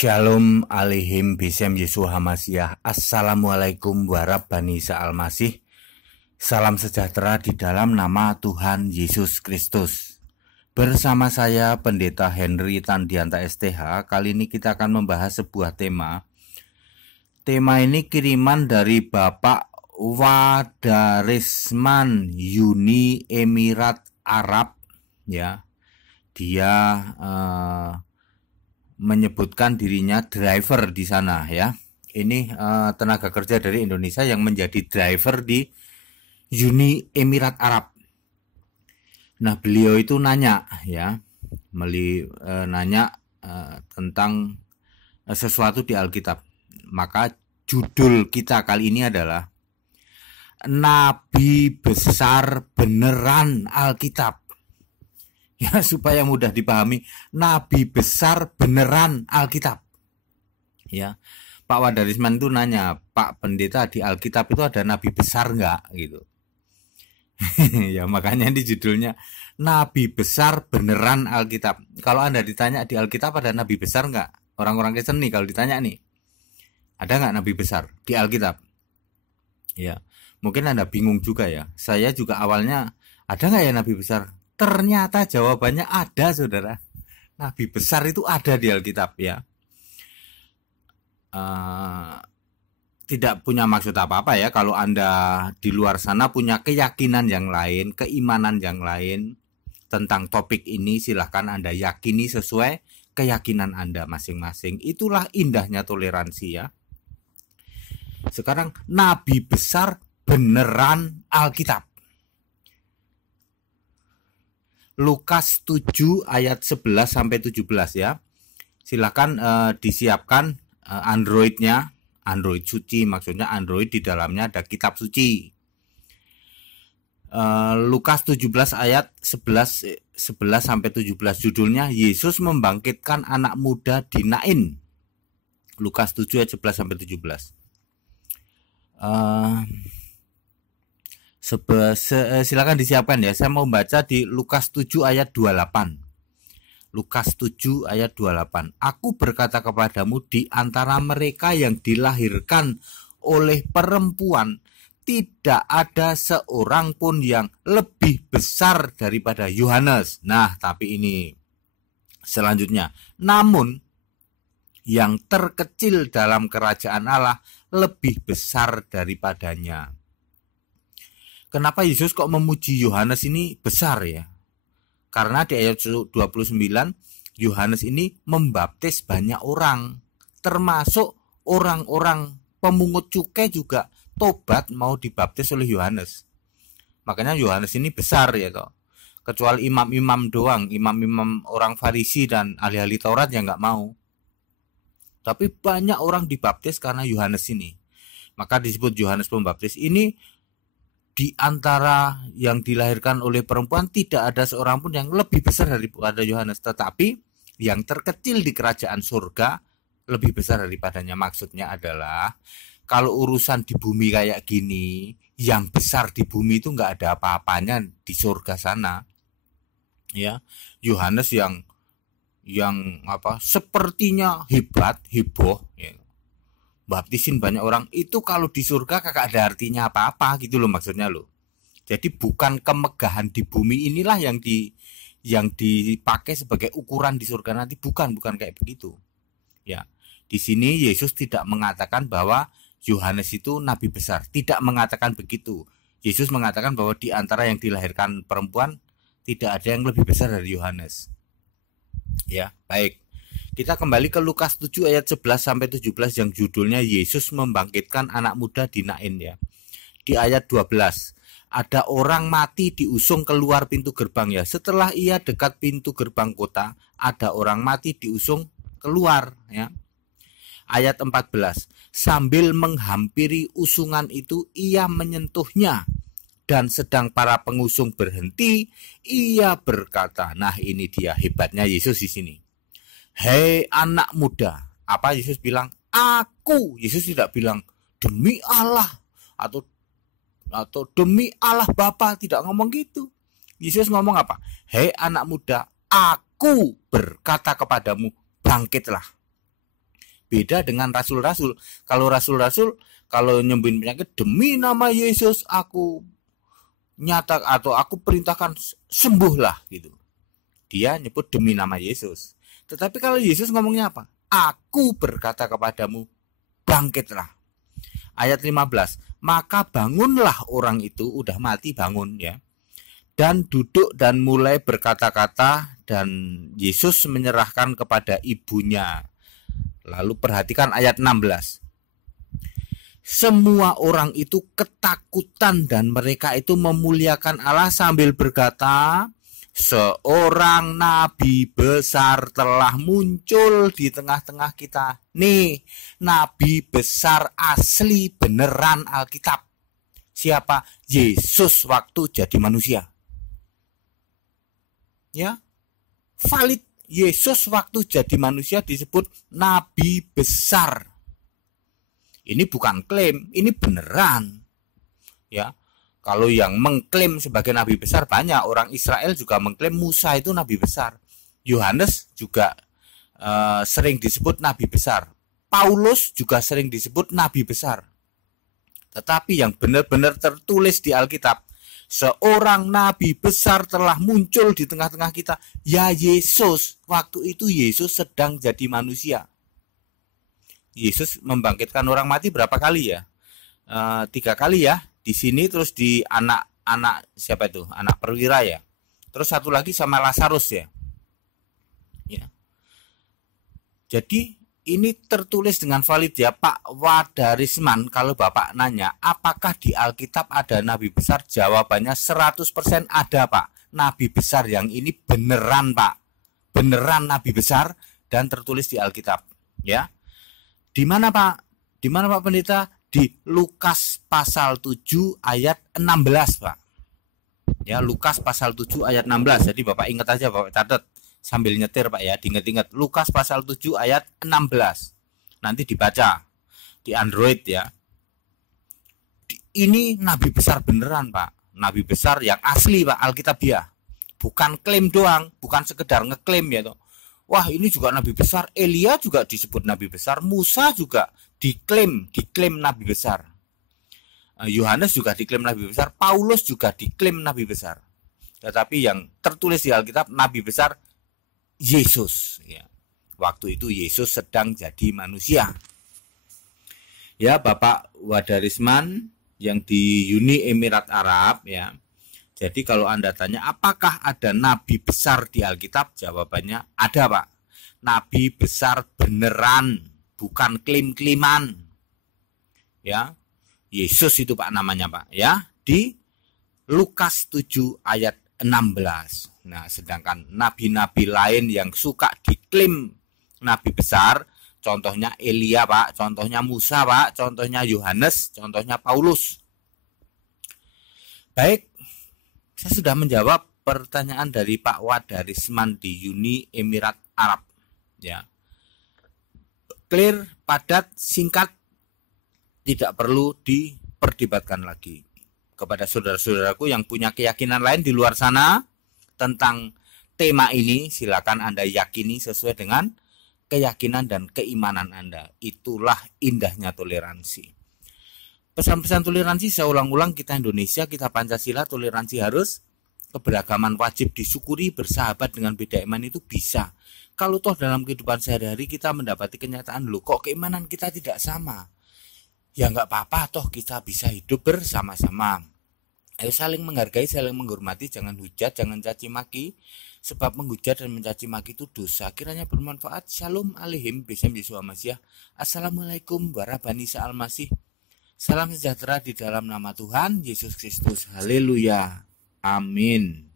Shalom alaihim bisem Yesus Hamasiah. Assalamualaikum warahmatullahi wabarakatuh. Salam sejahtera di dalam nama Tuhan Yesus Kristus. Bersama saya Pendeta Henry Tandianta STH. Kali ini kita akan membahas sebuah tema. Tema ini kiriman dari Bapak Wadarisman Uni Emirat Arab, ya. Dia menyebutkan dirinya driver di sana, ya. Ini tenaga kerja dari Indonesia yang menjadi driver di Uni Emirat Arab. Nah, beliau itu nanya, ya, nanya tentang sesuatu di Alkitab. Maka judul kita kali ini adalah Nabi Besar Beneran Alkitab. Ya, supaya mudah dipahami, Nabi Besar Beneran Alkitab. Ya, Pak Wadarisman itu nanya, Pak Pendeta, di Alkitab itu ada Nabi Besar enggak? Gitu. Ya, makanya di judulnya Nabi Besar Beneran Alkitab. Kalau Anda ditanya di Alkitab ada Nabi Besar enggak? Orang-orang Kristen nih kalau ditanya nih, ada enggak Nabi Besar di Alkitab? Ya, mungkin Anda bingung juga ya. Saya juga awalnya, ada enggak ya Nabi Besar? Ternyata jawabannya ada, saudara. Nabi besar itu ada di Alkitab, ya. Tidak punya maksud apa-apa ya kalau Anda di luar sana punya keyakinan yang lain, keimanan yang lain tentang topik ini, silahkan Anda yakini sesuai keyakinan Anda masing-masing. Itulah indahnya toleransi, ya. Sekarang Nabi Besar Beneran Alkitab. Lukas 7 ayat 11 sampai 17, ya. Silakan disiapkan Android-nya, Android suci, maksudnya Android di dalamnya ada kitab suci. Lukas 17 ayat 11 sampai 17, judulnya Yesus membangkitkan anak muda di Nain. Lukas 7 ayat 11 sampai 17. Silakan disiapkan ya. Saya mau baca di Lukas 7 ayat 28. Lukas 7 ayat 28. Aku berkata kepadamu, di antara mereka yang dilahirkan oleh perempuan tidak ada seorang pun yang lebih besar daripada Yohanes. Nah, tapi ini selanjutnya. Namun yang terkecil dalam kerajaan Allah lebih besar daripadanya. Kenapa Yesus kok memuji Yohanes ini besar, ya? Karena di ayat 29, Yohanes ini membaptis banyak orang, termasuk orang-orang pemungut cukai juga tobat mau dibaptis oleh Yohanes. Makanya Yohanes ini besar, ya toh. Kecuali imam-imam doang, imam-imam orang Farisi dan ahli-ahli Taurat yang nggak mau. Tapi banyak orang dibaptis karena Yohanes ini. Maka disebut Yohanes Pembaptis. Ini di antara yang dilahirkan oleh perempuan tidak ada seorang pun yang lebih besar daripada Yohanes, tetapi yang terkecil di kerajaan surga lebih besar daripadanya. Maksudnya adalah kalau urusan di bumi kayak gini, yang besar di bumi itu nggak ada apa-apanya di surga sana, ya. Yohanes yang sepertinya hebat, heboh, ya, baptisin banyak orang, itu kalau di surga kagak ada artinya apa-apa gitu loh, maksudnya loh. Jadi bukan kemegahan di bumi inilah yang dipakai sebagai ukuran di surga nanti, bukan kayak begitu. Ya. Di sini Yesus tidak mengatakan bahwa Yohanes itu nabi besar, tidak mengatakan begitu. Yesus mengatakan bahwa di antara yang dilahirkan perempuan tidak ada yang lebih besar dari Yohanes. Ya, baik. Kita kembali ke Lukas 7 ayat 11 sampai 17 yang judulnya Yesus membangkitkan anak muda di Nain, ya. Di ayat 12, ada orang mati diusung keluar pintu gerbang, ya. Setelah ia dekat pintu gerbang kota, ada orang mati diusung keluar, ya. Ayat 14, sambil menghampiri usungan itu ia menyentuhnya, dan sedang para pengusung berhenti, ia berkata, nah ini dia hebatnya Yesus di sini. Hei anak muda, apa Yesus bilang? Aku. Yesus tidak bilang demi Allah atau demi Allah Bapa, tidak ngomong gitu. Yesus ngomong apa? Hei anak muda, aku berkata kepadamu, bangkitlah. Beda dengan rasul-rasul. Kalau rasul-rasul, kalau nyembuhin penyakit, demi nama Yesus aku nyata atau aku perintahkan sembuhlah gitu. Dia nyebut demi nama Yesus. Tetapi kalau Yesus ngomongnya apa? Aku berkata kepadamu, bangkitlah. Ayat 15. Maka bangunlah orang itu, udah mati bangun ya. Dan duduk dan mulai berkata-kata, dan Yesus menyerahkan kepada ibunya. Lalu perhatikan ayat 16. Semua orang itu ketakutan dan mereka itu memuliakan Allah sambil berkata, seorang nabi besar telah muncul di tengah-tengah kita. Nih, nabi besar asli beneran Alkitab. Siapa? Yesus waktu jadi manusia. Ya, valid. Yesus waktu jadi manusia disebut nabi besar. Ini bukan klaim, ini beneran. Ya. Kalau yang mengklaim sebagai nabi besar banyak, orang Israel juga mengklaim Musa itu nabi besar. Yohanes juga sering disebut nabi besar. Paulus juga sering disebut nabi besar. Tetapi yang benar-benar tertulis di Alkitab, seorang nabi besar telah muncul di tengah-tengah kita. Ya Yesus, waktu itu Yesus sedang jadi manusia. Yesus membangkitkan orang mati berapa kali ya? 3 kali ya. Di sini terus di anak siapa itu? Anak perwira ya. Terus satu lagi sama Lazarus ya. Ya. Jadi ini tertulis dengan valid ya Pak Wadarisman. Kalau Bapak nanya, apakah di Alkitab ada nabi besar? Jawabannya 100% ada Pak. Nabi besar yang ini beneran Pak. Beneran nabi besar dan tertulis di Alkitab. Ya. Di mana Pak? Di mana Pak Pendeta? Di Lukas pasal 7 ayat 16 Pak. Ya, Lukas pasal 7 ayat 16. Jadi Bapak ingat aja, Bapak catat sambil nyetir Pak ya, diingat-ingat. Lukas pasal 7 ayat 16. Nanti dibaca di Android ya. Ini nabi besar beneran Pak. Nabi besar yang asli Pak, Alkitabiah. Bukan klaim doang, bukan sekedar ngeklaim ya toh. Wah, ini juga nabi besar. Elia juga disebut nabi besar. Musa juga diklaim nabi besar. Yohanes juga diklaim nabi besar. Paulus juga diklaim nabi besar. Tetapi yang tertulis di Alkitab nabi besar Yesus. Ya. Waktu itu Yesus sedang jadi manusia. Ya, Bapak Wadarisman yang di Uni Emirat Arab ya. Jadi kalau Anda tanya apakah ada nabi besar di Alkitab, jawabannya ada Pak. Nabi besar beneran, bukan klaim-klaiman. Ya. Yesus itu Pak namanya Pak ya. Di Lukas 7 ayat 16. Nah, sedangkan nabi-nabi lain yang suka diklaim nabi besar, contohnya Elia Pak, contohnya Musa Pak, contohnya Yohanes, contohnya Paulus. Baik. Saya sudah menjawab pertanyaan dari Pak Wadarisman di Uni Emirat Arab. Ya, clear, padat, singkat, tidak perlu diperdebatkan lagi. Kepada saudara-saudaraku yang punya keyakinan lain di luar sana tentang tema ini, silakan Anda yakini sesuai dengan keyakinan dan keimanan Anda. Itulah indahnya toleransi. Pesan-pesan toleransi saya ulang-ulang, kita Indonesia, kita Pancasila, toleransi harus, keberagaman wajib disyukuri, bersahabat dengan beda iman itu bisa. Kalau toh dalam kehidupan sehari-hari kita mendapati kenyataan, loh kok keimanan kita tidak sama. Ya nggak apa-apa, toh kita bisa hidup bersama-sama. Ayo saling menghargai, saling menghormati, jangan hujat, jangan caci maki. Sebab menghujat dan mencaci maki itu dosa. Kiranya bermanfaat. Shalom alaihim bisem Yesua Masih. Assalamualaikum warahmatullahi wabarakatuh. Salam sejahtera di dalam nama Tuhan Yesus Kristus. Haleluya. Amin.